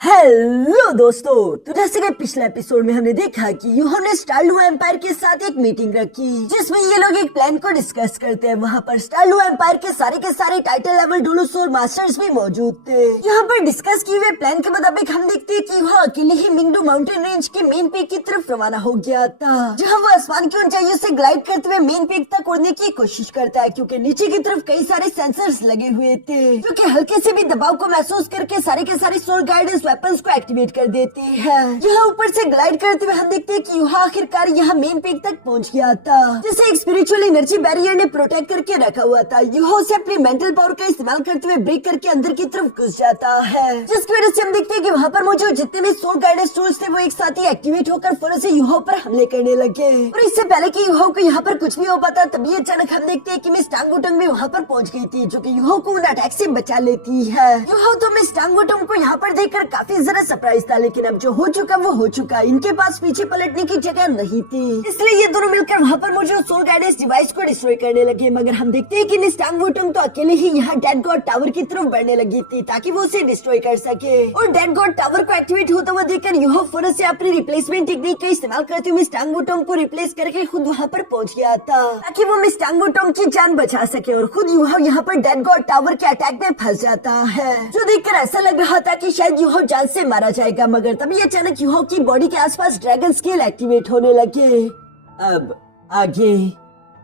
Hello दोस्तों, तो जैसे कि पिछले एपिसोड में हमने देखा कि यूहो ने स्टारलू एम्पायर के साथ एक मीटिंग रखी जिसमें ये लोग एक प्लान को डिस्कस करते हैं। वहाँ पर स्टारलू एम्पायर के सारे टाइटल लेवल डोलोसोर मास्टर्स भी मौजूद थे। यहाँ पर डिस्कस किए हुए प्लान के मुताबिक हम देखते हैं कि यूहो अकेले ही मिंगडू माउंटेन रेंज के मेन पीक की तरफ रवाना हो गया था, जहाँ वो आसमान की ऊंचाइयों से ग्लाइड करते हुए मेन पीक तक उड़ने की कोशिश करता है, क्योंकि नीचे की तरफ कई सारे सेंसर्स लगे हुए थे जो कि हल्के से भी दबाव को महसूस करके सारे के सारे सोल गाइडेंस वेपन्स को एक्टिवेट कर देते हैं। यहाँ ऊपर से ग्लाइड करते हुए हम देखते हैं कि यूहो आखिरकार यहाँ मेन पीक तक पहुँच गया था, जिसे एक स्पिरिचुअल एनर्जी बैरियर ने प्रोटेक्ट करके रखा हुआ था। यूहो से अपनी मेंटल पावर का इस्तेमाल करते हुए ब्रेक करके अंदर की तरफ घुस जाता है, जिसकी वजह से हम देखते हैं कि वहाँ पर मौजूद जितने भी सोल गाइडेंस टूल्स थे वो एक साथ ही एक्टिवेट होकर फौरन से यूहो पर हमले करने लगे। और इससे पहले कि यूहो को यहाँ पर कुछ भी हो पाता, तभी अचानक हम देखते हैं कि मिस टांगुटंग भी वहाँ पर पहुँच गई थी, जो कि यूहो को उन अटैक से बचा लेती है। यूहो तो मिस टांगुटंग को यहाँ पर देखकर काफी ज्यादा सरप्राइज था, लेकिन अब जो हो चुका वो हो चुका। इनके पास पीछे पलटने की जगह नहीं थी, इसलिए ये दोनों मिलकर वहाँ पर मौजूद सोल गाइडेंस डिवाइस को डिस्ट्रॉय करने लगे। मगर हम देखते हैं कि मिस टांगुटंग तो अकेले ही यहाँ डेड गॉड टावर की तरफ बढ़ने लगी थी ताकि वो उसे डिस्ट्रॉय कर सके। और डेड गॉड टावर को एक्टिवेट होता हुआ देखकर यूहो फौरन से अपनी रिप्लेसमेंट टेक्निक का इस्तेमाल करते हुए मिस टांगुटंग को रिप्लेस करके खुद वहाँ पर पहुँच गया था ताकि वो मिस टांगुटंग की जान बचा सके। और खुद यूहो यहाँ पर डेड गॉड टावर के अटैक में फंस जाता है, जो देखकर ऐसा लग रहा था कि शायद यूहो जान से मारा जाएगा। मगर तभी अचानक यूहो की बॉडी के आसपास ड्रैगन स्केल एक्टिवेट होने लगे। अब आगे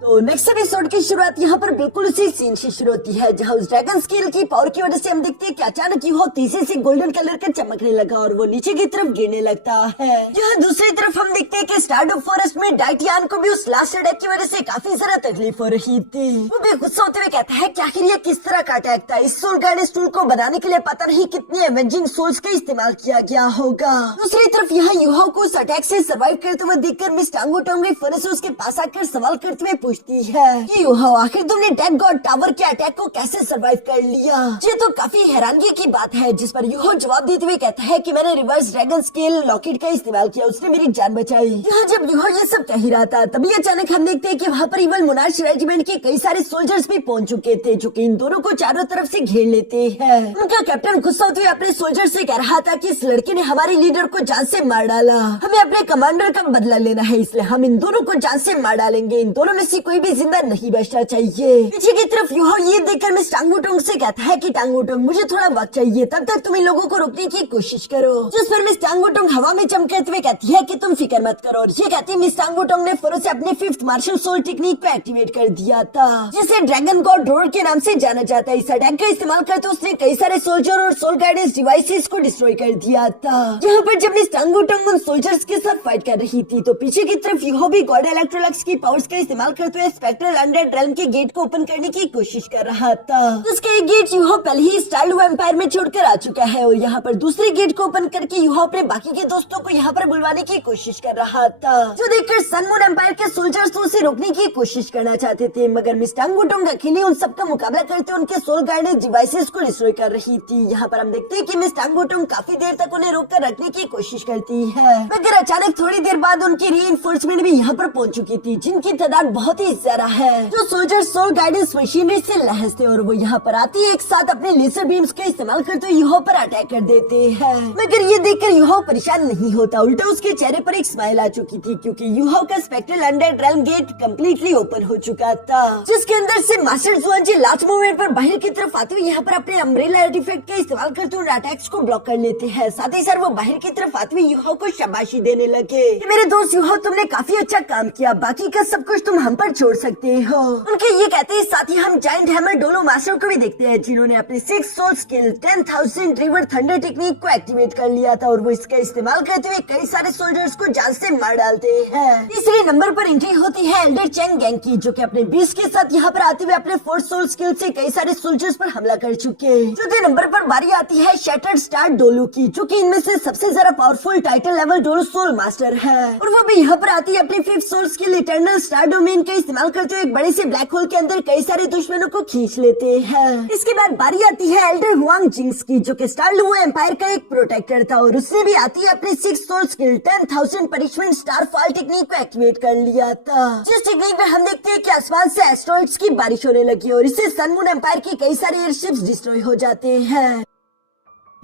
तो नेक्स्ट एपिसोड की शुरुआत यहाँ पर बिल्कुल उसी सीन से शुरू होती है, जहाँ उस ड्रैगन स्केल की पावर की वजह से हम देखते हैं कि अचानक यूहो तीसरे से गोल्डन कलर का चमकने लगा और वो नीचे की तरफ गिरने लगता है। यहाँ दूसरी तरफ हम देखते हैं कि स्टारडू फॉरेस्ट में डाइटियान को भी उस लास्ट अटैक की वजह से काफी ज्यादा तकलीफ हो रही थी। वो भी गुस्सा होते हुए कहता है कि आखिर ये किस तरह का अटैक था। इस सोल गाइडेंस टूल को बनाने के लिए पता नहीं कितने एवेंजिंग सोल्स का इस्तेमाल किया गया होगा। दूसरी तरफ यहाँ यूहो को उस अटैक से सर्वाइव करते हुए देखकर मिस टांगुटंग फौरन से उसके पास आकर सवाल करते हुए पूछती है कि यूहो आखिर तुमने डेड गॉड टावर के अटैक को कैसे सर्वाइव कर लिया। ये तो काफी हैरानगी की बात है। जिस पर यूहो जवाब देते हुए कहता है कि मैंने रिवर्स ड्रैगन स्केल लॉकेट का इस्तेमाल किया, उसने मेरी जान बचाई। यहाँ जब यूहो ये सब कह ही रहा था, तभी अचानक हम देखते हैं कि वहाँ पर इवल मोनार्च रेजिमेंट के कई सारे सोल्जर्स भी पहुंच चुके थे, जो कि इन दोनों को चारों तरफ से घेर लेते हैं। उनका कैप्टन गुस्सा होते हुए अपने सोल्जर से कह रहा था कि इस लड़के ने हमारे लीडर को जान से मार डाला, हमें अपने कमांडर का बदला लेना है, इसलिए हम इन दोनों को जान से मार डालेंगे। इन दोनों में से कोई भी जिंदा नहीं बचना चाहिए। पीछे की तरफ यूहो ये देखकर मिस टांगुटंग से कहता है कि टांगुटंग मुझे थोड़ा वक्त चाहिए, तब तक तुम इन लोगों को रोकने की कोशिश करो। जिस पर मिस टांगुटंग हवा में चमकते हुए कहती है कि तुम फिक्र मत करो। और ये कहती मिस टांगुटंग ने फौरन से अपने फिफ्थ मार्शल सोल टेक्निक को एक्टिवेट कर दिया था, जिसे ड्रैगन गॉड रोड के नाम से जाना जाता है। इस अटैक का इस्तेमाल करते उसने कई सारे सोल्जर और सोल गाइडेंस डिवाइसेस को डिस्ट्रॉय कर दिया था। यहाँ पर जब मिस टांगुटंग उन सोल्जर्स के साथ फाइट कर रही थी, तो पीछे की तरफ यूहो भी गॉड इलेक्ट्रोलक्स की पावर्स का इस्तेमाल करते हुए स्पेक्ट्रल अनडेड रेल्म के गेट को ओपन करने की कोशिश कर रहा था। उसका एक गेट यूहो पहले ही स्टारलू एम्पायर में छोड़कर आ चुका है और यहाँ पर दूसरे गेट को ओपन करके यूहो अपने बाकी के दोस्तों को यहाँ पर बुलवाने की कोशिश कर रहा था, जो देखकर सन मून एम्पायर के सोल्जर्स तो उसे रोकने की कोशिश करना चाहते थे। मगर मिस टांगुटंग अकेले उन सबका मुकाबला करते उनके सोल गाइडेंस डिवाइसेस को डिस्ट्रॉय कर रही थी। यहाँ पर हम देखते हैं कि मिस टांगुटंग काफी देर तक उन्हें रोक कर रखने की कोशिश करती है, मगर अचानक थोड़ी देर बाद उनकी रीइंफोर्समेंट भी यहाँ पर पहुँच चुकी थी, जिनकी तादाद बहुत ही ज्यादा है। जो सोल्जर सोल गाइडेंस मशीनरी से लैस थे और वो यहाँ पर आती है एक साथ अपने लेजर बीम्स का इस्तेमाल करते हुए यूहो पर अटैक कर देते हैं। मगर ये देखकर यूहो परेशान नहीं होता, उल्टा उसके चेहरे पर एक स्माइल आ चुकी थी, क्योंकि यूहो का spectral undead realm get completely open हो चुका था, जिसके अंदर से मास्टर जुआनजी लास्ट मोमेंट पर बाहर की तरफ आते हुए यहाँ पर अपने अम्ब्रेला आर्टिफैक्ट का इस्तेमाल करते हुए अटैक्स को ब्लॉक कर लेते हैं। साथ ही साथ वो बाहर की तरफ आते हुए यूहो को शाबाशी देने लगे कि मेरे दोस्त यूहो तुमने काफी अच्छा काम किया, बाकी का सब कुछ तुम हम पर छोड़ सकते हो। उनके ये कहते हैं साथ ही हम जायंट हैमर डोलो मास्टर को भी देखते हैं, जिन्होंने अपने 6 soul skill 10,000 river thunder technique को एक्टिवेट कर लिया था और वो इसका इस्तेमाल करते हुए कई सारे सोल्जर्स को जान से मार डालते हैं। तीसरे नंबर पर एंट्री होती है एल्डर चेंग गैंग की, जो कि अपने 20 के साथ यहाँ पर आते हुए अपने 4 सोल स्किल से कई सारे सोल्जर्स पर हमला कर चुके। चौथे नंबर पर बारी आती है शैटर्ड स्टार डोलो की, जो कि इनमें से सबसे ज्यादा powerful title level Douluo soul master है और वो भी यहाँ पर आती है अपने 5th soul skill eternal star domain का इस्तेमाल करते हुए एक बड़े से ब्लैक होल के अंदर कई सारे दुश्मनों को खींच लेते हैं। इसके बाद बारी आती है एल्डर हुआंग जिंग्स की, जो कि स्टारलू एम्पायर का एक प्रोटेक्टर था और उसने भी आती है अपने 6 soul skill 10,000 punishment star fall technique को एक्टिवेट कर लिया था, जिस टेक्निक में हम देखते हैं कि आसमान से एस्ट्रॉइड्स की बारिश होने लगी और इससे सन मून एम्पायर की कई सारे एयरशिप्स डिस्ट्रॉय हो जाते हैं।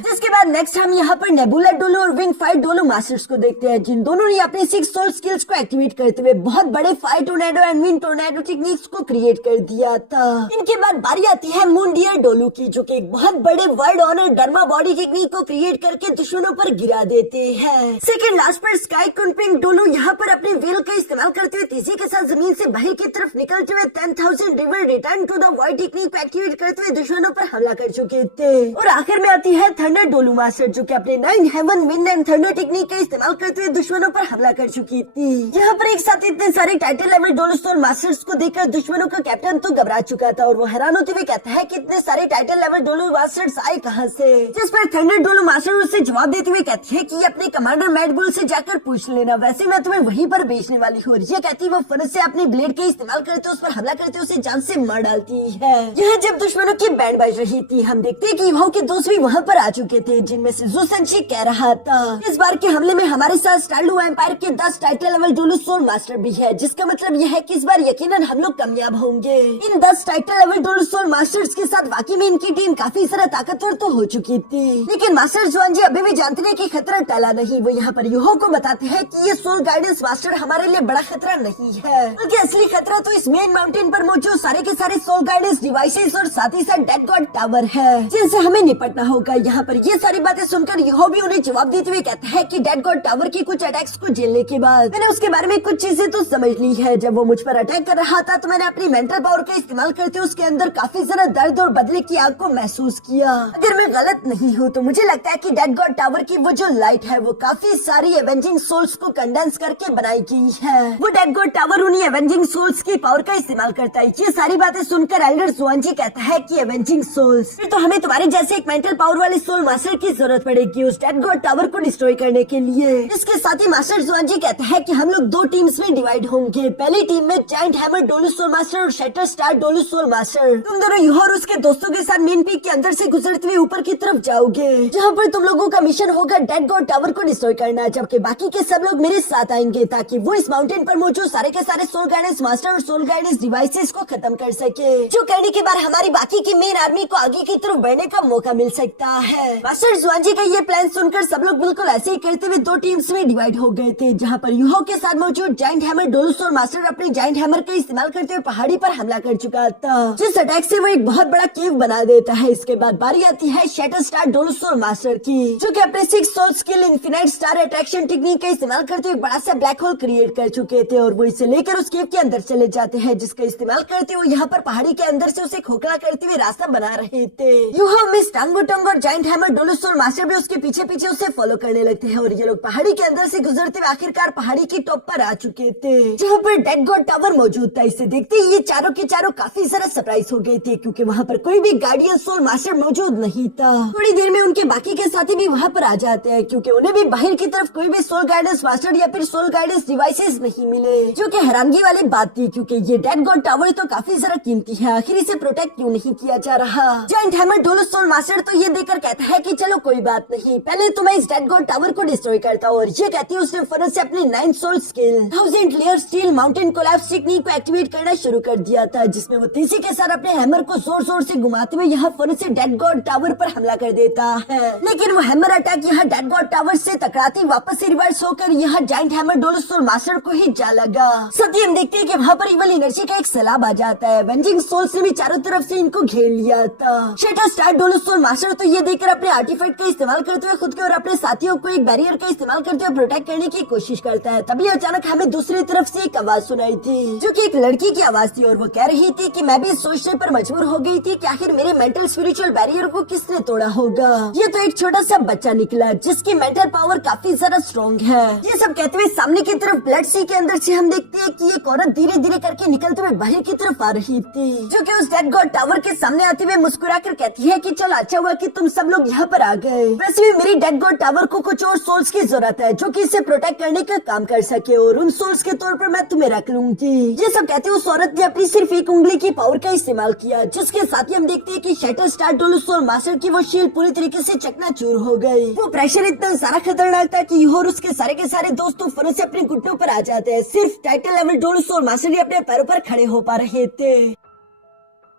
जिसके बाद नेक्स्ट हम यहाँ पर नेबुला डोलो और विंग फायर डोलो मास्टर्स को देखते हैं, जिन दोनों ने अपने 6 सोल स्किल्स को एक्टिवेट करते हुए बहुत बड़े fire tornado and wind tornado techniques को क्रिएट कर दिया था। इनके बाद बारी आती है मून डियर डोलो की, जो कि एक बहुत बड़े वर्ल्ड ऑनर डर्मा बॉडी टेक्निक को क्रिएट करके दुश्मनों पर गिरा देते हैं। सेकंड लास्ट पर स्काई कुनपिंग डोलो यहाँ पर अपने वेल का इस्तेमाल करते हुए तेजी के साथ जमीन से बाहर की तरफ निकलते हुए 10,000 river return to the void technique को एक्टिवेट करते हुए दुश्मनों पर हमला कर चुके थे। और आखिर में आती है थंडर डोलो मास्टर, जो कि अपने 9 heaven wind and thunder technique का इस्तेमाल करते हुए दुश्मनों पर हमला कर चुकी थी। यहाँ पर एक साथ इतने सारे title level Dolo store masters को देखकर दुश्मनों का कैप्टन तो घबरा चुका था और वो हैरान होते हुए कहता है कि इतने सारे टाइटल लेवल डोलो मास्टर्स आए कहाँ से। जिस पर थंडर डोलो मास्टर उससे जवाब देते हुए कहती है कि अपने कमांडर मैड बुल से जाकर पूछ लेना, वैसे मैं तुम्हें वहीं पर बेचने वाली हूँ। ये कहती वो फर्ज से अपने ब्लेड के इस्तेमाल करते उस पर हमला करते उसे जान से मार डालती है। यह जब दुश्मनों की बैंड बज रही थी, हम देखते हैं कि युवाओं के दोस्त भी वहाँ पर आ चुके थे, जिनमें से जू सेंची कह रहा था इस बार के हमले में हमारे साथ स्टारलू एम्पायर के 10 title level Douluo soul master भी है, जिसका मतलब यह है कि इस बार यकीनन हम लोग कामयाब होंगे। इन 10 title level Douluo soul masters के साथ वाकई में इनकी टीम काफी सारा ताकतवर तो हो चुकी थी, लेकिन मास्टर जुआन जी अभी भी जानते हैं कि खतरा टला नहीं। वो यहाँ पर युवाओं को बताते हैं कि ये सोल गाइडेंस मास्टर हमारे लिए बड़ा खतरा नहीं है, बल्कि असली खतरा तो इस मेन माउंटेन पर मौजूद सारे के सारे सोल गाइडेंस डिवाइसेस और साथ ही साथ डेड गॉड टावर है, जिनसे हमें निपटना होगा। यहाँ पर ये सारी बातें सुनकर युवा भी उन्हें जवाब देते हुए कहता है कि डेड गॉड टावर की कुछ अटैक्स को झेलने के बाद मैंने उसके बारे में कुछ चीजें तो समझ ली है। जब वो मुझ पर अटैक कर रहा था तो मैंने अपनी मेंटल पावर का इस्तेमाल करते हुए उसके अंदर काफी सारा दर्द और बदले की आग को महसूस किया। अगर मैं गलत नहीं हूँ तो मुझे लगता है कि डेड गॉड टावर की वो जो लाइट है वो काफी सारी एवेंजिंग सोल्स को कंडेंस करके बनाई गई है। वो डेड गॉड टावर उन्हीं एवेंजिंग सोल्स की पावर का इस्तेमाल करता है। ये सारी बातें सुनकर एल्डर जुआनजी कहता है कि एवेंजिंग सोल्स, फिर तो हमें तुम्हारे जैसे एक मेंटल पावर वाले सोल मास्टर की जरूरत पड़ेगी उस डेड गॉड टावर को डिस्ट्रॉय करने के लिए। इसके साथ ही मास्टर जुआनजी कहता है कि हम लोग 2 टीम्स में डिवाइड होंगे। पहली टीम में giant hammer Douluo soul master और shutter star Douluo soul master. तुम दोनों युवा और उसके दोस्तों के साथ मेन पीक के अंदर से गुजरते हुए ऊपर की तरफ जाओगे, जहाँ पर तुम लोगों का मिशन होगा डेड गॉड टावर को डिस्ट्रॉय करना, जबकि बाकी के सब लोग मेरे साथ आएंगे ताकि वो इस माउंटेन पर मौजूद सारे के सारे सोल गाइडेंस मास्टर और सोल गाइडेंस डिवाइसेस को खत्म कर सके, जो करने के बाद हमारी बाकी की मेन आर्मी को आगे की तरफ बढ़ने का मौका मिल सकता है। मास्टर जुआनजी का ये प्लान सुनकर सब लोग बिल्कुल ऐसे ही करते हुए 2 टीम्स में डिवाइड हो गए थे, जहाँ पर युवाओं के साथ मौजूद giant hammer Douluo soul master अपने जायंट हैमर का इस्तेमाल करते हुए पहाड़ी पर हमला कर चुका था, जिस अटैक से वो एक बहुत बड़ा केव बना देता है। इसके बाद बारी आती है shatter star Douluo soul master की, जो कि अपने 6 soul skill infinite star attraction technique का इस्तेमाल करते हुए बड़ा सा ब्लैक होल क्रिएट कर चुके थे और वो इसे लेकर उस केव के अंदर चले जाते हैं, जिसका इस्तेमाल करते हुए यहाँ पर पहाड़ी के अंदर से उसे खोखला करते हुए रास्ता बना रहे थे। युवा मिस टांगोटोंग और giant hammer Douluo soul master भी उसके पीछे पीछे उसे फॉलो करने लगते हैं और ये लोग पहाड़ी के अंदर से गुजरते हुए आखिरकार पहाड़ी की टॉप पर आ चुके थे, जहाँ पर डेड गॉड टावर मौजूद था। इसे देखते ही ये चारों के चारों काफी सारा सरप्राइज हो गए थे, क्योंकि वहाँ पर कोई भी गार्डियन सोल मास्टर मौजूद नहीं था। थोड़ी देर में उनके बाकी के साथी भी वहाँ पर आ जाते हैं, क्योंकि उन्हें भी बाहर की तरफ कोई भी सोल गाइडेंस मास्टर या फिर सोल गाइडेंस डिवाइसेस नहीं मिले, जो कि हैरानगी वाली बात थी, क्योंकि ये डेड गॉड टावर तो काफी सारा कीमती है, आखिर इसे प्रोटेक्ट क्यों नहीं किया जा रहा। Giant hammer Douluo soul master तो ये देखकर कहता है कि चलो कोई बात नहीं, पहले तो मैं इस डेड गॉड टावर को डिस्ट्रॉय करता हूँ। और ये कहती है उसने फौरन से अपने 9 soul skill 1000 layer steel mountain collapse technique को एक्टिवेट करना शुरू कर दिया था, जिसमें वो तेजी के साथ अपने हैमर को जोर जोर से घुमाते हुए यहाँ फौरन से डेड गॉड टावर पर हमला कर देता है। लेकिन वो हैमर अटैक यहाँ डेड गॉड टावर से टकराते वापस से रिवर्स होकर यहाँ giant hammer Douluo soul master को ही जा लगा। साथ ही हम देखते हैं कि वहाँ पर इवल एनर्जी का एक सैलाब आ जाता है। एवेंजिंग सोल्स ने भी चारों तरफ से इनको घेर लिया था। Shatter star Douluo soul master तो ये देखकर अपने आर्टिफैक्ट का इस्तेमाल करते हुए खुद के और अपने साथियों को एक बैरियर का इस्तेमाल करते हुए प्रोटेक्ट करने की कोशिश करता है। तभी अचानक हमें दूसरी तरफ से एक आवाज सुनाई थी, जो कि एक लड़की की आवाज थी और वो कह रही थी कि मैं भी सोचने पर मजबूर हो गई थी कि आखिर मेरे मेंटल स्पिरिचुअल बैरियर को किसने तोड़ा होगा। ये तो एक छोटा सा बच्चा निकला जिसकी मेंटल पावर काफी ज्यादा स्ट्रॉन्ग है। ये सब कहते हुए सामने की तरफ ब्लड सी के अंदर से हम देखते हैं कि एक औरत धीरे धीरे करके निकलते हुए बाहर की तरफ आ रही थी, जो कि उस डेड गॉड टावर के सामने आते हुए मुस्कुराकर कहती है कि चल अच्छा हुआ कि तुम सब लोग यहाँ पर आ गए। वैसे भी मेरी डेड गॉड टावर को कुछ और सोल्स की जरूरत है जो कि इसे प्रोटेक्ट करने का काम कर सके, और उन सोल्स के तौर पर मैं तुम्हें रख लूंगी। ये सब कहते हुए उस औरत ने अपनी सिर्फ एक उंगली की पावर का इस्तेमाल किया, जिसके साथ ही हम देखते हैं कि shatter star Douluo soul master की वो शील्ड पूरी तरीके से चकनाचूर हो गई। वो प्रेशर इतना सारा खतरनाक था कि और उसके सारे के सारे दोस्तों फौरन से अपने घुटनों पर आ जाते हैं। सिर्फ title level Douluo soul master ही अपने पैरों पर खड़े हो पा रहे थे।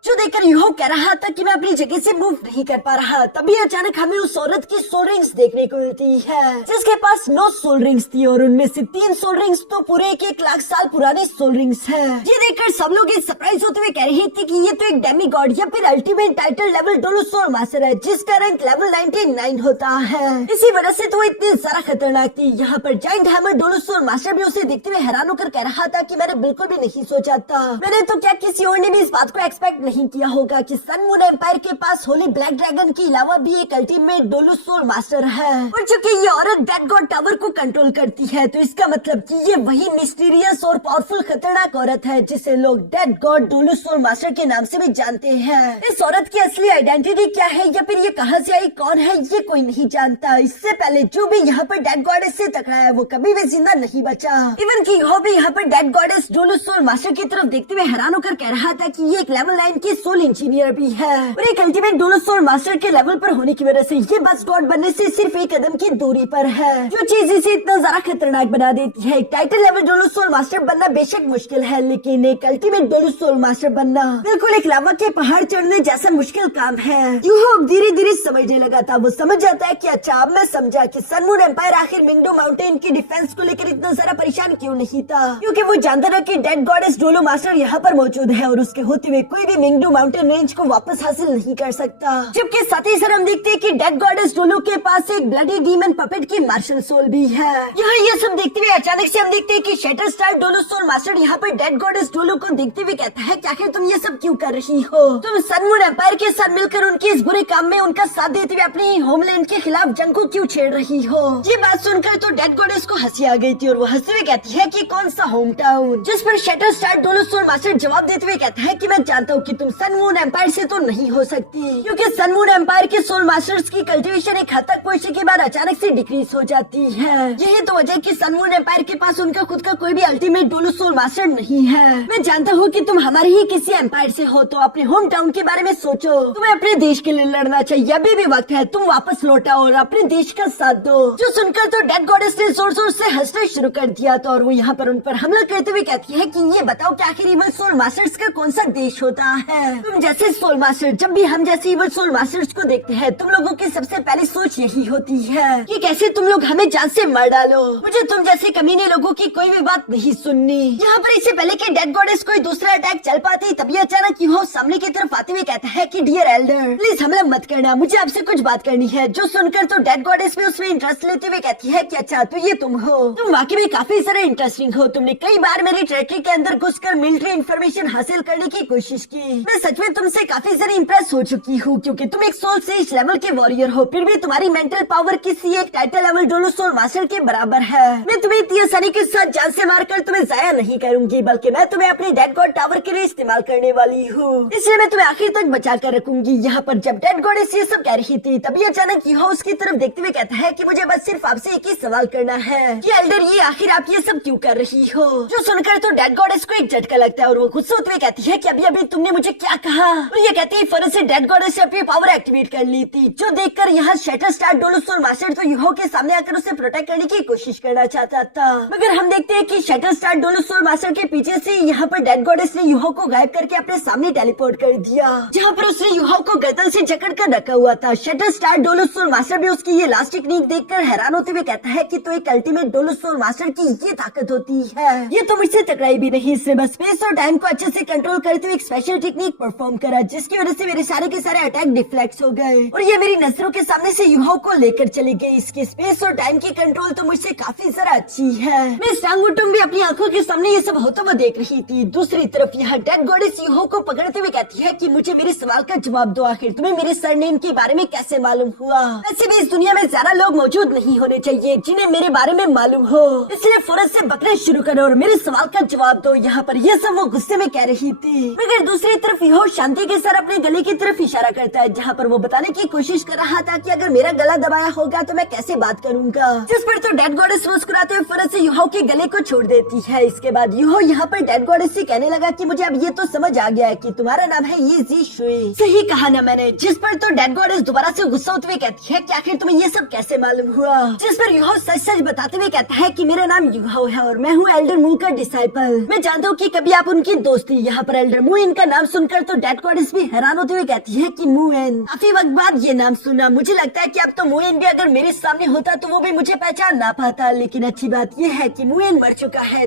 जो देखकर यूहो कह रहा था कि मैं अपनी जगह से मूव नहीं कर पा रहा। तभी अचानक हमें उस औरत की सोल रिंग्स देखने को मिलती है, जिसके पास 9 सोल रिंग्स थी और उनमें से 3 सोल रिंग्स तो पूरे 1 लाख साल पुरानी सोल रिंग्स है। ये देखकर सब लोग सरप्राइज होते हुए कह रहे थे कि ये तो एक डेमी गॉड या फिर अल्टीमेट टाइटल लेवल डोलोसोर मास्टर है, जिसका रैंक लेवल 99 होता है। इसी वजह से तो इतनी ज्यादा खतरनाक थी। यहाँ पर जाइंट हैमर डोलोसोर मास्टर भी उसे देखते हुए हैरान होकर कह रहा था कि मैंने बिल्कुल भी नहीं सोचा था, मैंने तो क्या किसी और ने भी इस बात को एक्सपेक्ट नहीं किया होगा कि सन मून एम्पायर के पास होली ब्लैक ड्रैगन के अलावा भी एक अल्टीमेट डोलोसोर मास्टर है। और चूंकि ये औरत डेड गॉड टावर को कंट्रोल करती है, तो इसका मतलब कि ये वही मिस्टीरियस और पावरफुल खतरनाक औरत है जिसे लोग डेड गॉड डोलोसोर मास्टर के नाम से भी जानते हैं। इस औरत की असली आइडेंटिटी क्या है या फिर ये कहां से आई, कौन है, ये कोई नहीं जानता। इससे पहले जो भी यहाँ पर डेड गॉडेस से टकराया है वो कभी भी जिंदा नहीं बचा। इवन की हो भी यहाँ पर डेड गॉडेस डोलोसोर मास्टर की तरफ देखते हुए हैरान होकर कह रहा था कि ये एक लेवल 9 की सोल इंजीनियर भी है और एक अल्टीमेट डोलोसोर मास्टर के लेवल पर होने की वजह से ये बस गॉड बनने से सिर्फ 1 कदम की दूरी पर है, जो चीज इसे इतना ज्यादा खतरनाक बना देती है। एक टाइटल लेवल डोलोसोर मास्टर बनना बेशक मुश्किल है, लेकिन एक अल्टीमेट डोलोसोर मास्टर बनना बिल्कुल एक लावा के पहाड़ चढ़ने जैसा मुश्किल काम है। यूहो धीरे धीरे समझने लगा था। वो समझ जाता है कि अच्छा अब मैं समझा कि सन मून एम्पायर आखिर मिंगडो माउंटेन की डिफेंस को लेकर इतना सारा परेशान क्यों नहीं था, क्योंकि वो जानता था कि डेड गॉडेस डोलो मास्टर यहाँ पर मौजूद है और उसके होते हुए कोई भी मिंगडो माउंटेन रेंज को वापस हासिल नहीं कर सकता। जबकि साथ ही हम देखते हैं कि डेड गॉडेस डोलो के पास एक ब्लडी डीमन पपेट की मार्शल सोल भी है। यहाँ ये सब देखते हुए अचानक से हम देखते हैं कि शटर स्टार डोलोसोर मास्टर यहाँ पर डेड गॉडेस डोलो को देखते हुए कहता है कि आखिर तुम ये सब क्यों कर रही हो, तुम सन मून एम्पायर के साथ मिलकर उनके इस बुरे काम में उनका साथ देते हुए अपनी होमलैंड के खिलाफ जंग को क्यों छेड़ रही हो। ये बात सुनकर तो डेड गॉडेस को हंसी आ गई थी और वो हंसते हुए कहती है कि कौन सा होम टाउन, जिस पर शटर स्टार डोलोसोर मास्टर जवाब देते हुए कहता है कि मैं जानता हूँ कि तुम सन मून एम्पायर से तो नहीं हो सकती, क्योंकि सन मून एम्पायर के सोल मास्टर्स की कल्टीवेशन एक हद तक पहुंचने के बाद अचानक से डिक्रीज हो जाती है। यही तो वजह कि सन मून एम्पायर के पास उनका खुद का कोई भी अल्टीमेट डोलोसोर मास्टर नहीं है। मैं जानता हूँ कि तुम हमारे ही किसी एम्पायर से हो, तो अपने होम टाउन के बारे में सोचो। तुम्हें अपने देश के लिए लड़ना चाहिए, अभी भी वक्त है, तुम वापस लौटाओ और अपने देश का साथ दो। जो सुनकर तो डेड गॉडेस ने जोर जोर से हंसना शुरू कर दिया था और वो यहाँ पर उन पर हमला करते हुए कहती है कि ये बताओ कि आखिर इवल सोल मास्टर्स का कौन सा देश होता है। तुम जैसे सोल मास्टर, जब भी हम जैसे इवल सोल मास्टर्स को देखते हैं, तुम लोगों की सबसे पहली सोच यही होती है कि कैसे तुम लोग हमें जान से मार डालो। मुझे तुम जैसे कमीने लोगों की कोई भी बात नहीं सुननी। यहाँ पर इससे पहले कि डेड गॉडेस कोई दूसरा अटैक चल पाती, तभी अचानक यूहो सामने की तरफ आते हुए कहता है कि डियर एल्डर प्लीज हमला मत करना, मुझे आपसे कुछ बात करनी है। जो सुनकर तो डेड गॉडेस भी उसमें इंटरेस्ट लेते हुए कहती है कि अच्छा तो ये तुम हो, तुम वाकई में काफी सारे इंटरेस्टिंग हो, तुमने कई बार मेरी टेरिटरी के अंदर घुसकर मिलिट्री इन्फॉर्मेशन हासिल करने की कोशिश की। मैं सच में तुमसे काफी सारी इम्प्रेस हो चुकी हूँ, क्योंकि तुम एक सोल सेज लेवल के वॉरियर हो, फिर भी तुम्हारी मेंटल पावर किसी एक टाइटल लेवल डोलोसोर मास्टर के बराबर है। मैं तुम्हें इतनी आसानी के साथ जान से मारकर तुम्हें जाया नहीं करूंगी, बल्कि मैं तुम्हें अपने डेड गॉड टावर के लिए इस्तेमाल करने वाली हूँ, इसलिए मैं तुम्हें आखिर तक बचा कर रखूंगी। यहाँ पर जब डेड गॉडेस ये सब कह रही थी, तभी अचानक यूहो उसकी तरफ देखते हुए कहता है कि मुझे बस सिर्फ आपसे एक ही सवाल करना है कि एल्डर ये आखिर आप ये सब क्यों कर रही हो। जो सुनकर तो डेड गॉडेस को एक झटका लगता है और वो गुस्से होते हुए कहती है कि अभी अभी तुमने मुझे क्या कहा। और ये कहती है फौरन से डेड गॉडेस अपनी पावर एक्टिवेट कर ली थी, जो देखकर यहाँ शटर स्टार डोलोसोर मास्टर तो यूहो के सामने आकर उसे प्रोटेक्ट करने की कोशिश करना चाहता था, मगर हम देखते हैं कि शटर स्टार डोलोसोर मास्टर के पीछे से यहाँ पर डेड गॉडेस ने यूहो को गायब करके अपने सामने टेलीपोर्ट कर दिया, जहाँ पर उसने यूहो को गर्दन से जकड़ कर रखा हुआ था। शटर स्टार डोलोसोर मास्टर भी उसकी ये लास्ट टेक्निक देखकर हैरान होते हुए कहता है कि तो एक अल्टीमेट डोलोसोर मास्टर की ये ताकत होती है, ये तो मुझसे टकराई भी नहीं, इसने बस स्पेस और टाइम को अच्छे से कंट्रोल करते हुए एक स्पेशल टेक्निक परफॉर्म करा, जिसकी वजह से मेरे सारे के सारे अटैक डिफ्लेक्ट हो गए और ये मेरी नजरों के सामने से यूहो को लेकर चली गई। इसकी स्पेस और टाइम की कंट्रोल तो मुझसे काफी जरा अच्छी है। मैं स्टांगुटुम भी अपनी आंखों के सामने ये सब होता हुआ देख रही थी। दूसरी तरफ यहाँ डेड गॉडेस यूहो को पकड़ते हुए कहती है कि मुझे मेरे सवाल का जवाब दो, आखिर तुम्हें मेरे सरनेम के बारे में कैसे मालूम हुआ। वैसे भी इस दुनिया में ज्यादा लोग मौजूद नहीं होने चाहिए जिन्हें मेरे बारे में मालूम हो, इसलिए फौरन से बकरा शुरू करो और मेरे सवाल का जवाब दो। यहाँ पर ये सब वो गुस्से में कह रही थी, मगर दूसरी तरफ यूहो शांति के साथ अपने गले की तरफ इशारा करता है, जहाँ पर वो बताने की कोशिश कर रहा था कि अगर मेरा गला दबाया होगा तो मैं कैसे बात करूंगा। जिस पर तो डेड गॉडेस मुस्कुराते हुए फौरन से यूहो के गले को छोड़ देती है। इसके बाद यूहो यहाँ पर डेड गॉडेस से कहने लगा कि मुझे अब ये तो समझ आ गया है कि तुम्हारा नाम है ये जी शुई। सही कहा ना मैंने। जिस पर तो डेड गॉडेस दोबारा से गुस्सा होते हुए कहती है कि आखिर तुम्हें ये सब कैसे मालूम हुआ। जिस पर यूहो सच सच बताते हुए कहता है कि मेरा नाम यूहो है और मैं हूँ एल्डर मू का डिसाइपल। मैं जानता हूँ कि कभी आप उनकी दोस्ती, यहाँ पर एल्डर मू इनका नाम सुनकर तो डेड गॉडेस भी हैरान होते हुए कहती है कि मुएन। काफी वक्त बाद ये नाम सुना, मुझे लगता है कि अब तो मुएन भी अगर मेरे सामने होता तो वो भी मुझे पहचान ना पाता। लेकिन अच्छी बात ये है कि मुएन मर चुका है।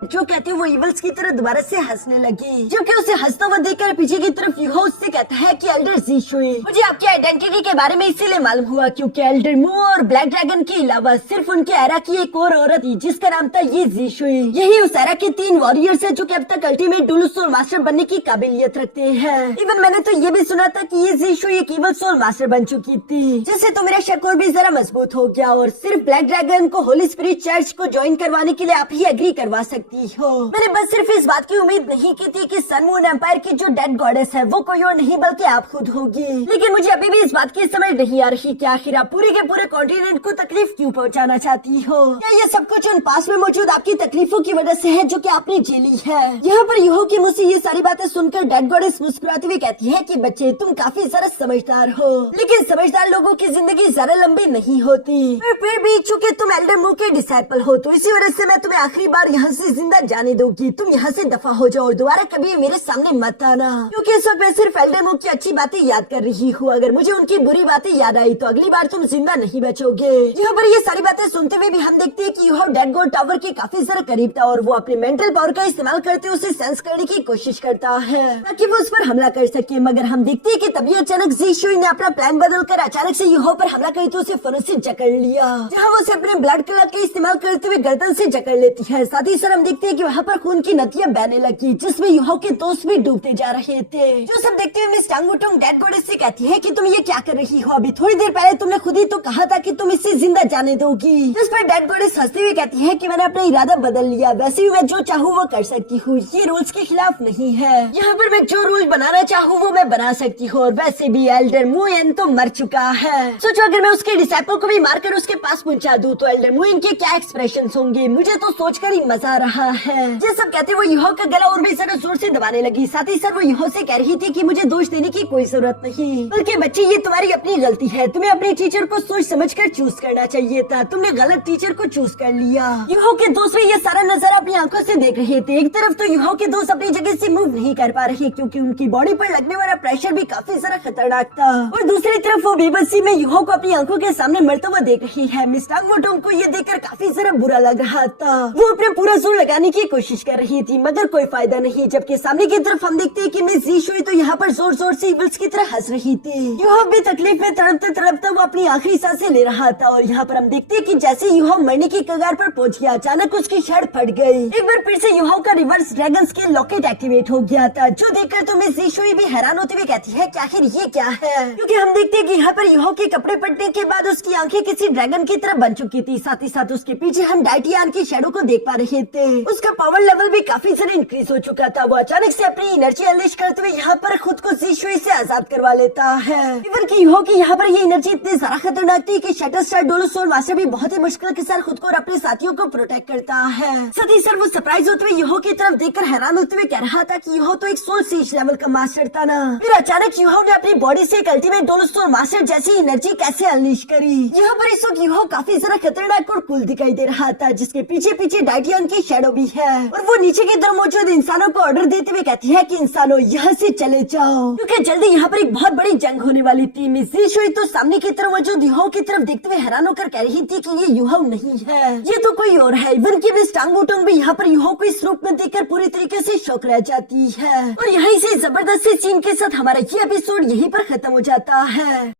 जो कहती है वो इवल्स की तरह दोबारा से हंसने लगी, जो कि उसे हंसता हुआ देखकर पीछे की तरफ यूहो उससे कहता है कि एल्डर ज़ीशुई, मुझे आपकी आइडेंटिटी के बारे में इसीलिए मालूम हुआ क्योंकि एल्डर मू और ब्लैक ड्रैगन के अलावा सिर्फ उनके एरा की एक और औरत थी जिसका नाम था ये ज़ीशुई। यही उस एरा के 3 वॉरियर्स है जो कि अब तक अल्टीमेट डुअल सोल मास्टर बनने की काबिलियत रखते हैं। इवन मैंने तो ये भी सुना था कि ये ज़ीशुई एक इवल सोल मास्टर बन चुकी थी, जिससे तो मेरा शक और भी जरा मजबूत हो गया। और सिर्फ ब्लैक ड्रैगन को होली स्पिरिट चर्च को ज्वाइन करवाने के लिए आप ही एग्री करवा सकती हो। मैंने बस सिर्फ इस बात की उम्मीद नहीं की थी कि सन मून एम्पायर की जो डेड गॉडेस है वो कोई और नहीं बल्कि आप खुद होगी। लेकिन मुझे अभी भी इस बात की समझ नहीं आ रही कि आखिर आप पूरे के पूरे कॉन्टिनेंट को तकलीफ क्यों पहुंचाना चाहती हो। क्या ये सब कुछ उन पास में मौजूद आपकी तकलीफों की वजह से है जो कि आपने झेली है। यहाँ पर यूहो की मुझसे ये सारी बातें सुनकर डेड गॉडेस मुस्कुराती हुई कहती है कि बच्चे तुम काफी सारा समझदार हो, लेकिन समझदार लोगों की जिंदगी ज्यादा लंबी नहीं होती। फिर भी चूंकि तुम एल्डर मू के डिसाइपल हो तो इसी वजह से मैं तुम्हें आखिरी बार यहाँ से जिंदा जाने दूंगी। तुम यहाँ से दफा हो जाओ और दोबारा कभी मेरे सामने मत आना, क्योंकि इस वक्त मैं सिर्फ एल्डर मू की अच्छी बातें याद कर रही हूँ। अगर मुझे उनकी बुरी बातें याद आई तो अगली बार तुम जिंदा नहीं बचोगे। यहाँ पर ये सारी बातें सुनते हुए भी हम देखते हैं कि यूहो डेड गॉड टावर के काफी ज्यादा करीब था और वो अपने मेंटल पावर का इस्तेमाल करते हुए उसे सेंस करने की कोशिश करता है ताकि वो उस पर हमला कर सके। मगर हम देखते हैं कि तभी अचानक ज़ीशुई ने अपना प्लान बदलकर अचानक से यूहो पर हमला करते उसे फनों से जकड़ लिया, जहाँ वो उसे अपने ब्लड कलर का इस्तेमाल करते हुए गर्दन से जकड़ लेती है। साथ ही साथ हम देखते हैं कि वहाँ पर खून की नदियां बहने लगी जिसमें यूहो के दोस्त भी डूबते जा रहे थे। जो सब देखते हुए मिस टांगुटुंग डेड गॉडेस से कहती है कि तुम ये क्या कर रही हो, अभी थोड़ी देर पहले तुमने खुद ही तो कहा था कि तुम इसे जिंदा जाने दोगी। जिस पर डेड गॉडेस हंसते हुए कहती है कि मैंने अपना इरादा बदल लिया, वैसे भी मैं जो चाहूँ वो कर सकती हूँ, ये रूल्स के खिलाफ नहीं है। यहाँ पर मैं जो रूल बनाना चाहूँ वो मैं बना सकती हूँ और वैसे भी एल्डर मुएन तो मर चुका है। सोचो अगर मैं उसके डिसाइपल को भी मारकर उसके पास पहुँचा दूँ तो एल्डर मुएन के क्या एक्सप्रेशन होंगे। मुझे तो सोचकर ही मजा आ रहा है। ये सब कहते वो यूहो का गला और भी ज्यादा जोर से दबाने लगी। साथ ही साथ वो यूहो से कह रही थी कि मुझे दोष देने की कोई जरूरत नहीं, बल्कि बच्ची ये तुम्हारी अपनी गलती है। तुम्हें अपने टीचर को सोच समझकर चूज करना चाहिए था, तुमने गलत टीचर को चूज कर लिया। यूहो के दोस्त भी ये सारा नजारा अपनी आंखों से देख रहे थे। एक तरफ तो यूहो के दोस्त अपनी जगह से मूव नहीं कर पा रहे क्योंकि उनकी बॉडी पर लगने वाला प्रेशर भी काफी ज्यादा खतरनाक था, और दूसरी तरफ वो बेबसी में यूहो को अपनी आंखों के सामने मरता हुआ देख रही है। मिस टांगुटुंग को ये देखकर काफी ज्यादा बुरा लग रहा था। वो अपने पूरा जोर लगाने की कोशिश कर रही थी मगर कोई फायदा नहीं। जबकि सामने की तरफ हम देखते हैं कि मिस ज़ीशुई तो यहाँ पर जोर जोर से इवल्स की तरह हंस रही थी। यूहो भी तकलीफ में तड़पते तड़पते वो अपनी आखिरी सांसें ले रहा था। और यहाँ पर हम देखते हैं कि जैसे यूहो मरने की कगार पर पहुंच गया अचानक उसकी शर्ट फट गई। एक बार फिर से यूहो का reverse dragon scale locket activate हो गया था, जो देखकर तो मिस ज़ीशुई भी हैरान होते हुए कहती है कि आखिर ये क्या है, क्योंकि हम देखते हैं कि यहाँ पर यूहो के कपड़े फटने के बाद उसकी आंखें किसी ड्रैगन की तरह बन चुकी थी। साथ ही साथ उसके पीछे हम डाइटियान की शैडो को देख पा रहे थे। उसका पावर लेवल भी काफी ज्यादा इंक्रीज हो चुका था। वो अचानक से अपनी एनर्जी अनलिश करते हुए यहाँ पर खुद को ज़ीशुई से आजाद करवा लेता है। इवन की यूहो की यहाँ पर ये एनर्जी इतनी ज्यादा खतरनाक थी कि shatter star dual soul master भी बहुत ही मुश्किल के साथ खुद को और अपने साथियों को प्रोटेक्ट करता है। साथ ही सर वो सरप्राइज होते हुए यूहो की तरफ देखकर हैरान होते हुए कह रहा था कि यूहो तो एक सोल सीज लेवल का मास्टर था ना। फिर अचानक यूहो ने अपनी बॉडी से एक अल्टीमेट डुअल सोल मास्टर जैसी एनर्जी कैसे अनलिश करी। यहाँ पर इस वक्त यूहो काफी ज्यादा खतरनाक और कूल दिखाई दे रहा था, जिसके पीछे पीछे डाइटियन की शैडो भी है। और वो नीचे की तरफ मौजूद इंसानों को ऑर्डर देते हुए कहती है कि इंसानों यहाँ से चले जाओ, क्योंकि जल्दी यहाँ पर एक बहुत बड़ी जंग होने वाली थी। मिस ज़ीशुई तो सामने की तरफ मौजूद यूहो की तरफ देखते हुए हैरान होकर कह रही थी कि ये यूहो नहीं है, ये तो कोई और है। इवन की मिस टांगुटुंग भी यहाँ पर यूहो को इस रूप में देखकर पूरी तरीके से शॉक रह जाती है। और यहीं से जबरदस्त सीन के साथ हमारा ये एपिसोड यहीं पर खत्म हो जाता है।